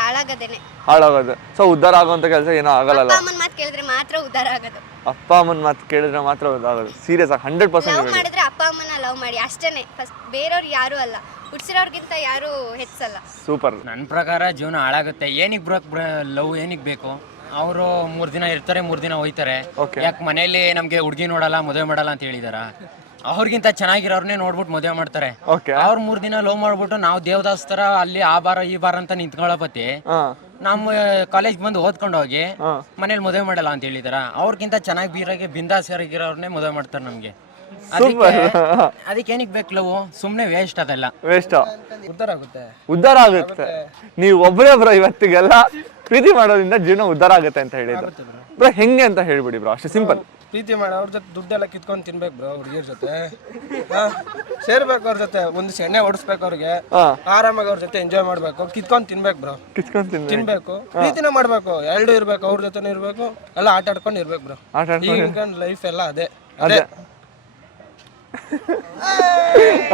ಹಾಳಾಗೋದು. ಸೊ ಉದ್ಧಾರ ಆಗುವಂತ ಕೆಲಸ ಏನೋ ಆಗಲ್ಲ. ಅಪ್ಪ ಅಮ್ಮನ ಮಾತು ಕೇಳಿದ್ರೆ ಮಾತ್ರ ಉದ್ಧಾರ ಆಗೋದು. ಅಪ್ಪ ಅಮ್ಮನ ಮಾತು ಕೇಳಿದ್ರೆ ಮಾತ್ರ ಆಗೋದು. ಸೀರಿಯಸ್ ಆಗಿ 100% ಲವ್ ಮಾಡಿದ್ರೆ ಅಪ್ಪ ಅಮ್ಮನ ಲವ್ ಮಾಡಿ ಅಷ್ಟೇನೆ. ಫಸ್ಟ್ ಬೇರೆಯವ್ರು ಯಾರು ಅಲ್ಲ, ಹುಡ್ಸಿರೋರ್ಗಿಂತ ಯಾರು ಹೆಚ್ಚಲ್ಲ. ಸೂಪರ್. ನನ್ನ ಪ್ರಕಾರ ಜೀವನ ಹಾಳಾಗುತ್ತೆ. ಏನಿಗೆ ಲವ್ ಏನಿಗೆ ಬೇಕು? ಅವರು 3 ದಿನ ಇರ್ತಾರೆ, 3 ದಿನ ಹೋಯ್ತಾರೆ. ಯಾಕೆ ಮನೇಲಿ ನಮ್ಗೆ ಹುಡುಗಿ ನೋಡಲ್ಲ, ಮದುವೆ ಮಾಡಲ್ಲ ಅಂತ ಹೇಳಿದಾರ? ಅವ್ರಿಗಿಂತ ಚೆನ್ನಾಗಿರೋರ್ನೇ ನೋಡ್ಬಿಟ್ಟು ಮದುವೆ ಮಾಡ್ತಾರೆ. ಅವ್ರು 3 ದಿನ ಲವ್ ಮಾಡ್ಬಿಟ್ಟು ನಾವು ದೇವದಾಸ್ ತರ ಅಲ್ಲಿ ಆ ಬಾರ ಈ ಬಾರ ಅಂತ ನಿಂತ್ಕೊಳ್ಳಪತಿ ನಮ್ಮ ಕಾಲೇಜ್ ಬಂದು ಓದ್ಕೊಂಡು ಹೋಗಿ ಮನೇಲಿ ಮದುವೆ ಮಾಡಲ್ಲ ಅಂತ ಹೇಳಿದಾರ? ಅವ್ರಿಗಿಂತ ಚೆನ್ನಾಗಿ ಬಿಂದಾಸರಿಗಿರೋರ್ನೇ ಮದುವೆ ಮಾಡ್ತಾರೆ ನಮ್ಗೆ. ಅದಕ್ಕೆ ಏನಿಗೆ ಬೇಕು ಲವ್? ಸುಮ್ನೆ ವೇಸ್ಟ್. ಅದೆಲ್ಲ ವೇಸ್ಟ್. ಉದ್ಧಾರ ಆಗುತ್ತೆ. ನೀವು ಒಬ್ಬರೇ ಬ್ರೋ ಇವತ್ತಿಗೆಲ್ಲ ಪ್ರೀತಿ ಮಾಡೋದ್ರಿಂದ ಜೀವನ ಉದ್ಧಾರ ಆಗುತ್ತೆ ಅಂತ ಹೇಳಿದ್ರು ಬ್ರೋ. ಹೆಂಗೆ ಅಂತ ಹೇಳ್ಬಿಡಿ ಬ್ರೋ, ಅಷ್ಟೇ ಸಿಂಪಲ್. ಪ್ರೀತಿ ಮಾಡಿ ಅವ್ರ ಜೊತೆ ದುಡ್ಡೆಲ್ಲ ಕಿತ್ಕೊಂಡು ತಿನ್ಬೇಕು ಬ್ರೋ. ಹುಡುಗಿಯರ್ ಜೊತೆ ಸೇರ್ಬೇಕು, ಅವ್ರ ಜೊತೆ ಒಂದು ಎಣ್ಣೆ ಓಡಿಸ್ಬೇಕು, ಅವ್ರಿಗೆ ಆರಾಮಾಗಿ ಅವ್ರ ಜೊತೆ ಎಂಜಾಯ್ ಮಾಡ್ಬೇಕು, ಕಿತ್ಕೊಂಡು ತಿನ್ಬೇಕು ಬ್ರೋ. ತಿನ್ಬೇಕು, ಪ್ರೀತಿನ ಮಾಡ್ಬೇಕು, ಎರಡು ಇರ್ಬೇಕು, ಅವ್ರ ಜೊತೆ ಇರ್ಬೇಕು, ಎಲ್ಲ ಆಟ ಆಡ್ಕೊಂಡು ಇರ್ಬೇಕು ಬ್ರೋ. ಈಗ ಲೈಫ್ ಎಲ್ಲ ಅದೇ.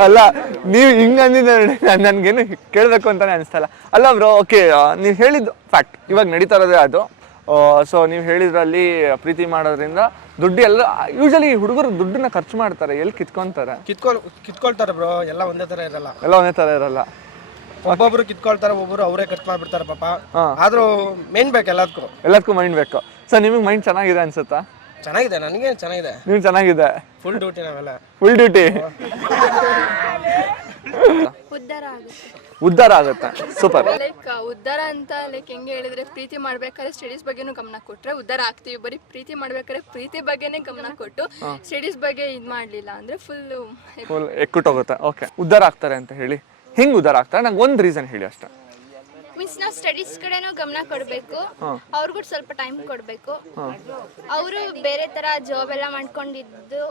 ಅಲ್ಲ ನೀವು ಹಿಂಗಂದಿದ್ದ ನನ್ಗೇನು ಕೇಳ್ಬೇಕು ಅಂತಾನೆ ಅನಿಸ್ತಲ್ಲ. ಅಲ್ಲ ಬ್ರೋ, ಓಕೆ, ನೀವು ಹೇಳಿದ್ದು ಫ್ಯಾಕ್ಟ್, ಇವಾಗ ನಡೀತಾ ಇರೋದೇ ಅದು. ಸೊ ನೀವು ಹೇಳಿದ್ರಲ್ಲಿ ಪ್ರೀತಿ ಮಾಡೋದ್ರಿಂದ ದುಡ್ಡು ಎಲ್ಲ ಯೂಶಲಿ ಹುಡುಗರು ದುಡ್ಡನ್ನ ಖರ್ಚು ಮಾಡ್ತಾರೆ, ಎಲ್ಲಿ ಕಿತ್ಕೊಳ್ತಾರೆ ಬ್ರೋ. ಎಲ್ಲ ಒಂದೇ ತರ ಇರಲ್ಲ. ಒಬ್ಬೊಬ್ರು ಕಿತ್ಕೊಳ್ತಾರೆ, ಒಬ್ಬರು ಅವರೇ ಖರ್ಚು ಮಾಡ್ಬಿಡ್ತಾರೆ ಪಾಪ. ಆದ್ರೂ ಮೈಂಡ್ ಬೇಕು ಎಲ್ಲದಕ್ಕೂ ಮೈಂಡ್ ಬೇಕು. ಸೊ ನಿಮಗೆ ಮೈಂಡ್ ಚೆನ್ನಾಗಿದೆ ಅನ್ಸುತ್ತಾ? ಚೆನ್ನಾಗಿದೆ, ನನಗೆ ಚೆನ್ನಾಗಿದೆ. ನೀವು ಚೆನ್ನಾಗಿದೆ. ಫುಲ್ ಡ್ಯೂಟಿ ನಾವೆಲ್ಲ. Full duty. ಉದ್ಧಾರ ಆಗುತ್ತೆ. ಸೂಪರ್. ಉದ್ಧಾರ ಅಂತ ಹೆಂಗೆ ಹೇಳಿದ್ರೆ, ಪ್ರೀತಿ ಮಾಡ್ಬೇಕಾದ್ರೆ ಸ್ಟಡೀಸ್ ಬಗ್ಗೆನೂ ಗಮನ ಕೊಟ್ರೆ ಉದ್ಧಾರ ಆಗ್ತೀವಿ. ಬರೀ ಪ್ರೀತಿ ಮಾಡ್ಬೇಕಾದ್ರೆ ಪ್ರೀತಿ ಬಗ್ಗೆನೇ ಗಮನ ಕೊಟ್ಟು ಸ್ಟಡೀಸ್ ಬಗ್ಗೆ ಇದ್ ಮಾಡ್ಲಿಲ್ಲ ಅಂದ್ರೆ ಫುಲ್ ಎಕ್ಕುಟ್ಟೋಗುತ್ತೆ. ಓಕೆ, ಉದ್ಧಾರ ಆಗ್ತಾರೆ ಅಂತ ಹೇಳಿ. ಹೆಂಗ್ ಉದ್ಧಾರ ಆಗ್ತಾರೆ? ನಂಗೆ ಒಂದು ರೀಸನ್ ಹೇಳಿ ಅಷ್ಟೇ. ಮೀನ್ಸ್ ನಾವು ಸ್ಟಡೀಸ್ ಕಡೆನೂ ಗಮನ ಕೊಡ್ಬೇಕು, ಅವ್ರಿಗೂ ಸ್ವಲ್ಪ ಟೈಮ್ ಕೊಡ್ಬೇಕು. ಅವರು ಬೇರೆ ತರ ಜಾಬ್ ಎಲ್ಲ ಮಾಡ್ಕೊಂಡಿದ್ದು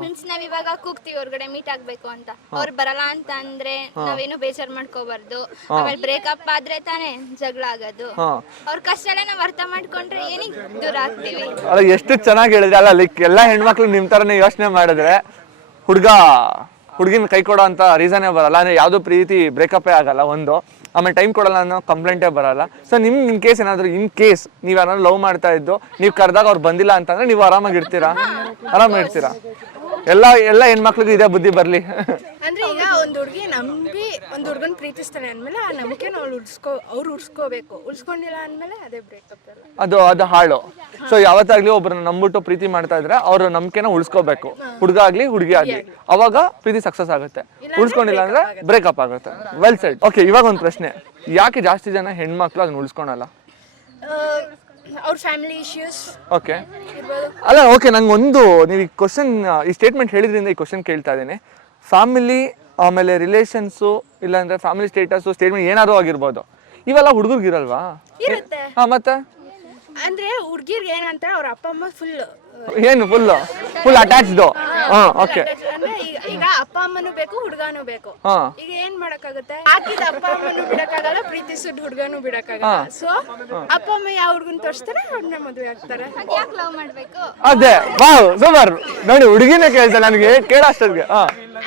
ಮೀನ್ಸ್ ನಾವ್ ಇವಾಗ ಕೂಗ್ತೀವಿ ಹೊರಗಡೆ ಮೀಟ್ ಆಗ್ಬೇಕು ಅಂತ, ಅವ್ರು ಬರಲ್ಲ ಅಂತ ಅಂದ್ರೆ ನಾವೇನು ಬೇಜಾರ್ ಮಾಡ್ಕೋಬಾರ್ದು. ಆಮೇಲೆ ಬ್ರೇಕಪ್ ಆದ್ರೆ ತಾನೇ ಜಗಳ ಆಗೋದು. ಅವ್ರ ಕಷ್ಟ ಎಲ್ಲ ನಾವ್ ಅರ್ಥ ಮಾಡ್ಕೊಂಡ್ರೆ ಏನಿಗ್ ದೂರ ಆಗ್ತೀವಿ. ಎಷ್ಟು ಚೆನ್ನಾಗಿ ಹೇಳಿದ್ರೆ ಅಲ್ಲ. ಲೈಕ್ ಎಲ್ಲಾ ಹೆಣ್ಮಕ್ಳು ನಿಮ್ ತರನೇ ಯೋಚನೆ ಮಾಡಿದ್ರೆ ಹುಡುಗಿನ ಕೈ ಕೊಡೋ ಅಂತ ರೀಸನೇ ಬರಲ್ಲ. ಅಂದ್ರೆ ಯಾವ್ದು ಪ್ರೀತಿ ಬ್ರೇಕಪ್ಪೇ ಆಗಲ್ಲ. ಒಂದು ಆಮೇಲೆ ಟೈಮ್ ಕೊಡಲ್ಲ ಅನ್ನೋ ಕಂಪ್ಲೇಂಟೇ ಬರಲ್ಲ. ಸೊ ಇನ್ ಕೇಸ್ ಏನಾದ್ರು ನೀವ್ ಯಾರು ಲವ್ ಮಾಡ್ತಾ ಇದ್ದು ನೀವು ಕರೆದಾಗ ಅವ್ರು ಬಂದಿಲ್ಲ ಅಂತಂದ್ರೆ ನೀವು ಆರಾಮಾಗಿರ್ತೀರಾ? ಎಲ್ಲ ಹೆಣ್ಮಕ್ಳಿಗೂ ಇದೇ ಬುದ್ಧಿ ಬರ್ಲಿ. ಅಂದ್ರೆ ಈಗ ಒಂದ್ ಹುಡುಗಿ ನಂಬಿ ಒಂದ್ ಹುಡುಗನ್ ಪ್ರೀತಿಸ್ತಾನೆ ಅಂದ್ಮೇಲೆ ಆ ನಂಬಿಕೆನ ಅವ್ರು ಉಳ್ಸ್ಕೋಬೇಕು. ಉಳ್ಸ್ಕೊಂಡಿಲ್ಲ ಅಂದ್ಮೇಲೆ ಅದೇ ಬ್ರೇಕಪ್. ಅದು ಹಾಳು. ಸೊ ಯಾವತ್ತಾಗ್ಲಿ ಒಬ್ರನ್ನ ನಂಬಿಟ್ಟು ಪ್ರೀತಿ ಮಾಡ್ತಾ ಇದ್ರೆ ಅವ್ರ ನಂಬಿಕೆನ ಉಳ್ಸ್ಕೋಬೇಕು, ಹುಡುಗ ಆಗ್ಲಿ ಹುಡುಗಿ ಆಗ್ಲಿ. ಅವಾಗ ಪ್ರೀತಿ ಸಕ್ಸಸ್ ಆಗುತ್ತೆ. ಉಳ್ಸ್ಕೊಂಡಿಲ್ಲ ಅಂದ್ರೆ ಬ್ರೇಕಪ್ ಆಗುತ್ತೆ. Well shed. ಓಕೆ, ಇವಾಗ ಒಂದು ಪ್ರಶ್ನೆ, ಯಾಕೆ ಜಾಸ್ತಿ ಜನ ಹೆಣ್ಮಕ್ಳು ಅದನ್ನ ಉಳ್ಸ್ಕೊಳಲ್ಲ? ಅವ್ರ ಫ್ಯಾಮಿಲಿ ಇಶ್ಯೂಸ್. ಓಕೆ, ಅಲ್ಲ ಓಕೆ, ನಂಗೊಂದು ನೀವು ಈ ಸ್ಟೇಟ್ಮೆಂಟ್ ಹೇಳಿದ್ರಿಂದ ಈ ಕ್ವಶನ್ ಕೇಳ್ತಾ ಇದ್ದೀನಿ. ಫ್ಯಾಮಿಲಿ ಆಮೇಲೆ ರಿಲೇಷನ್ಸು ಇಲ್ಲಾಂದ್ರೆ ಫ್ಯಾಮಿಲಿ ಸ್ಟೇಟಸ್ ಸ್ಟೇಟ್ಮೆಂಟ್ ಏನಾದ್ರು ಆಗಿರ್ಬೋದು, ಇವೆಲ್ಲ ಹುಡುಗರ್ಗಿರಲ್ವಾ? ಮತ್ತೆ ಅಂದ್ರೆ ಹುಡುಗಿರ್ಗೆ ಏನಂತ ಅವ್ರ ಅಪ್ಪ ಅಮ್ಮ ಫುಲ್ ಅಟ್ಯಾಚ್ಡ್. ಓಕೆ, ಅಂದ್ರೆ ಈಗ ಅಪ್ಪ ಅಮ್ಮನೂ ಬೇಕು ಹುಡುಗನೂ ಬೇಕು. ಹಾ ಈಗ ಏನ್ ಮಾಡಕ್ಕಾಗುತ್ತೆ? ಹಾಕಿದ ಅಪ್ಪ ಅಮ್ಮನೂ ಬಿಡಕ್ಕಾಗಲ್ಲ, ಪ್ರೀತಿಸಿದ ಹುಡುಗನೂ ಬಿಡಕ್ಕಾಗಲ್ಲ. ಸೊ ಅಪ್ಪ ಅಮ್ಮ ಯಾವ ಹುಡುಗನ್ ತೋರಿಸ್ತಾರೆ ಅವ್ರನ್ನ ಮದುವೆ ಆಗ್ತಾರೆ. ಯಾಕೆ ಲವ್ ಮಾಡ್ಬೇಕು? ಅದೇ ವಾವ್ ಸೂಪರ್ ನೋಡಿ ಹುಡುಗಿನೇ ಕೇಳ್ತಾ ನನಗೆ ಕೇಳ ಅಷ್ಟೊತ್ತಿಗೆ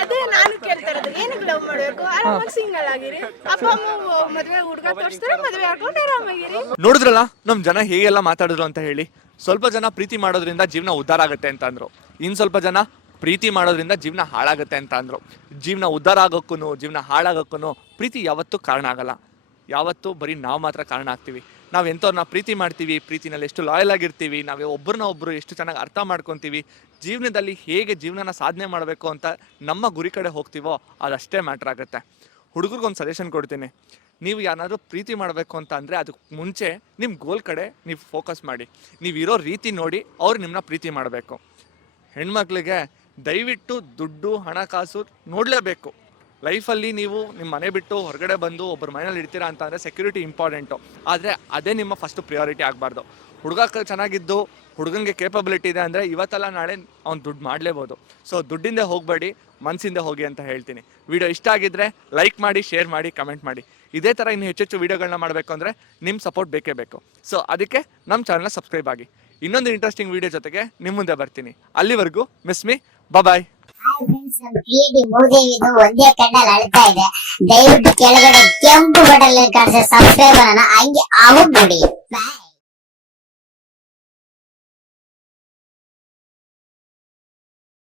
ಅದೇ ನಾನು ಕೇಳ್ತಾ ಇರೋದು, ಏನಕ್ಕೆ ಲವ್ ಮಾಡ್ಬೇಕು? ಆರಾಮಾಗಿ ಸಿಂಗಲ್ ಆಗಿರಿ, ಅಪ್ಪ ಅಮ್ಮ ಮದುವೆ ಹುಡುಗ ತೋರಿಸ್ತಾರೆ, ಮದುವೆ ಆಡ್ಕೊಂಡು ಆರಾಮಾಗಿರಿ. ನೋಡಿದ್ರಲ್ಲ ನಮ್ ಜನ ಹೇಗೆಲ್ಲ ಮಾತಾಡಿದ್ರು ಅಂತ ಹೇಳಿ. ಸ್ವಲ್ಪ ಜನ ಪ್ರೀತಿ ಮಾಡೋದ್ರಿಂದ ಜೀವನ ಉದ್ಧಾರ ಆಗುತ್ತೆ ಅಂತ ಅಂದ್ರು, ಇನ್ ಸ್ವಲ್ಪ ಜನ ಪ್ರೀತಿ ಮಾಡೋದ್ರಿಂದ ಜೀವನ ಹಾಳಾಗುತ್ತೆ ಅಂತ ಅಂದ್ರು. ಜೀವನ ಉದ್ಧಾರ ಆಗೋಕ್ಕೂ ಜೀವನ ಹಾಳಾಗೋಕ್ಕೂ ಪ್ರೀತಿ ಯಾವತ್ತೂ ಕಾರಣ ಆಗಲ್ಲ. ಯಾವತ್ತೂ ಬರೀ ನಾವು ಮಾತ್ರ ಕಾರಣ ಆಗ್ತೀವಿ. ನಾವು ಎಂಥವ್ರನ್ನ ಪ್ರೀತಿ ಮಾಡ್ತೀವಿ, ಪ್ರೀತಿನಲ್ಲಿ ಎಷ್ಟು ಲಾಯಲ್ ಆಗಿರ್ತೀವಿ, ನಾವು ಒಬ್ಬರನ್ನ ಒಬ್ಬರು ಎಷ್ಟು ಚೆನ್ನಾಗಿ ಅರ್ಥ ಮಾಡ್ಕೊತೀವಿ, ಜೀವನದಲ್ಲಿ ಹೇಗೆ ಜೀವನನ ಸಾಧನೆ ಮಾಡಬೇಕು ಅಂತ ನಮ್ಮ ಗುರಿ ಕಡೆ ಹೋಗ್ತೀವೋ ಅದಷ್ಟೇ ಮ್ಯಾಟ್ರ್ ಆಗುತ್ತೆ. ಹುಡುಗರಿಗೊಂದು ಸಜೆಷನ್ ಕೊಡ್ತೀನಿ, ನೀವು ಯಾರಾದರೂ ಪ್ರೀತಿ ಮಾಡಬೇಕು ಅಂತ ಅಂದರೆ ಅದಕ್ಕೆ ಮುಂಚೆ ನಿಮ್ಮ ಗೋಲ್ ಕಡೆ ನೀವು ಫೋಕಸ್ ಮಾಡಿ. ನೀವಿರೋ ರೀತಿ ನೋಡಿ ಅವ್ರು ನಿಮ್ಮನ್ನ ಪ್ರೀತಿ ಮಾಡಬೇಕು. ಹೆಣ್ಮಕ್ಳಿಗೆ ದಯವಿಟ್ಟು ದುಡ್ಡು ಹಣಕಾಸು ನೋಡಲೇಬೇಕು. ಲೈಫಲ್ಲಿ ನೀವು ನಿಮ್ಮ ಮನೆ ಬಿಟ್ಟು ಹೊರಗಡೆ ಬಂದು ಒಬ್ಬರ ಮನೇಲಿ ಇರ್ತೀರಾ ಅಂತ ಅಂದರೆ ಸೆಕ್ಯೂರಿಟಿ ಇಂಪಾರ್ಟೆಂಟು, ಆದರೆ ಅದೇ ನಿಮ್ಮ ಫಸ್ಟ್ ಪ್ರಿಯಾರಿಟಿ ಆಗಬಾರ್ದು. ಹುಡುಗ ಚೆನ್ನಾಗಿದ್ದು ಹುಡುಗನಿಗೆ ಕೇಪಬಿಲಿಟಿ ಇದೆ ಅಂದರೆ ಇವತ್ತಲ್ಲ ನಾಳೆ ಅವ್ನು ದುಡ್ಡು ಮಾಡಲೇಬೋದು. ಸೊ ದುಡ್ಡಿಂದ ಹೋಗಬೇಡಿ, ಮನಸ್ಸಿಂದ ಹೋಗಿ ಅಂತ ಹೇಳ್ತೀನಿ. ವಿಡಿಯೋ ಇಷ್ಟ ಆಗಿದ್ದರೆ ಲೈಕ್ ಮಾಡಿ, ಶೇರ್ ಮಾಡಿ, ಕಮೆಂಟ್ ಮಾಡಿ. ಇದೇ ಥರ ಇನ್ನು ಹೆಚ್ಚೆಚ್ಚು ವೀಡಿಯೋಗಳನ್ನ ಮಾಡಬೇಕು ಅಂದರೆ ನಿಮ್ಮ ಸಪೋರ್ಟ್ ಬೇಕೇ ಬೇಕು. ಸೊ ಅದಕ್ಕೆ ನಮ್ಮ ಚಾನಲ್ನ ಸಬ್ಸ್ಕ್ರೈಬ್ ಆಗಿ. ಇನ್ನೊಂದು ಇಂಟ್ರೆಸ್ಟಿಂಗ್ ವೀಡಿಯೋ ಜೊತೆಗೆ ನಿಮ್ಮ ಮುಂದೆ ಬರ್ತೀನಿ. ಅಲ್ಲಿವರೆಗೂ ಮಿಸ್ ಮೀ, ಬಾಯ್. ಕ್ರಿಯೇಟಿವ್ ಮೂದೇವಿದು ಒಂದೇ ಕಣ್ಣಲ್ಲಿ ಅಳ್ತಾ ಇದೆ. ದಯವಿಟ್ಟು ಕೆಳಗಡೆ ಕೆಂಪು ಬಟನ್ ಕಾಣಿಸೋ ಸಬ್ಸ್ಕ್ರೈಬರ್ ಅನ್ನ ಹಂಗೆ ಆಗೋಗ್ಬಿಡಿ. ಬಾಯ್.